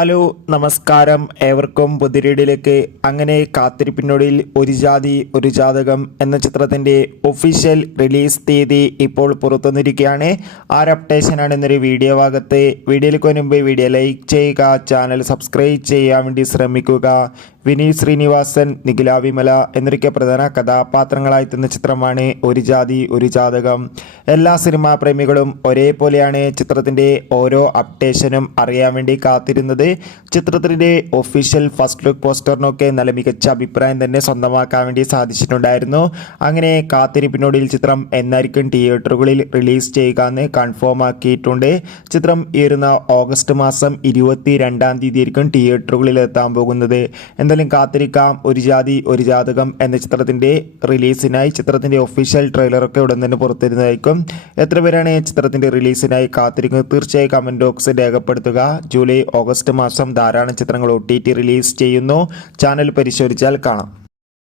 Hello നമസ്കാരം, ഏവർക്കും പുതിരീടിലേക്ക്. അങ്ങനെ കാത്തിരിപ്പിനൊടുവിൽ ഒരു ജാതി ഒരു ജാതകം എന്ന ചിത്രത്തിൻ്റെ ഒഫീഷ്യൽ റിലീസ് തീയതി ഇപ്പോൾ പുറത്തുവന്നിരിക്കുകയാണ്. അപ്ഡേഷനാണ് എന്നൊരു വീഡിയോ ഭാഗത്ത്. വീഡിയോയിലേക്ക് മുൻപ് വീഡിയോ ലൈക്ക് ചെയ്യുക, ചാനൽ സബ്സ്ക്രൈബ് ചെയ്യാൻ വേണ്ടി ശ്രമിക്കുക. വിനീത് ശ്രീനിവാസൻ, നിഖില വിമല എന്നൊക്കെ പ്രധാന കഥാപാത്രങ്ങളായി എത്തുന്ന ചിത്രമാണ് ഒരു ജാതി ഒരു ജാതകം. എല്ലാ സിനിമാ പ്രേമികളും ഒരേപോലെയാണ് ചിത്രത്തിൻ്റെ ഓരോ അപ്ഡേഷനും അറിയാൻ വേണ്ടി കാത്തിരുന്നത്. ചിത്രത്തിൻ്റെ ഒഫീഷ്യൽ ഫസ്റ്റ് ലുക്ക് പോസ്റ്ററിനൊക്കെ നല്ല മികച്ച അഭിപ്രായം തന്നെ സ്വന്തമാക്കാൻ വേണ്ടി സാധിച്ചിട്ടുണ്ടായിരുന്നു. അങ്ങനെ കാത്തിരിപ്പിനൊടുവിൽ ചിത്രം എന്നായിരിക്കും തിയേറ്ററുകളിൽ റിലീസ് ചെയ്യുക എന്ന് കൺഫേം ആക്കിയിട്ടുണ്ട്. ചിത്രം ഈ വരുന്ന ഓഗസ്റ്റ് മാസം 22-ാം തീയതി ആയിരിക്കും തിയേറ്ററുകളിൽ എത്താൻ പോകുന്നത്. എന്തായാലും കാത്തിരിക്കാം. ഒരു ജാതി ഒരു ജാതകം എന്ന ചിത്രത്തിൻ്റെ റിലീസിനായി ചിത്രത്തിൻ്റെ ഒഫീഷ്യൽ ട്രെയിലറൊക്കെ ഉടൻ തന്നെ പുറത്തിരുന്നതായിരിക്കും. എത്ര പേരാണ് ചിത്രത്തിൻ്റെ റിലീസിനായി കാത്തിരിക്കുന്നത്? തീർച്ചയായും കമൻറ്റ് ബോക്സിൽ രേഖപ്പെടുത്തുക. ജൂലൈ ഓഗസ്റ്റ് മാസം ധാരാളം ചിത്രങ്ങൾ OTT റിലീസ് ചെയ്യുന്നു. ചാനൽ പരിശോധിച്ചാൽ കാണാം.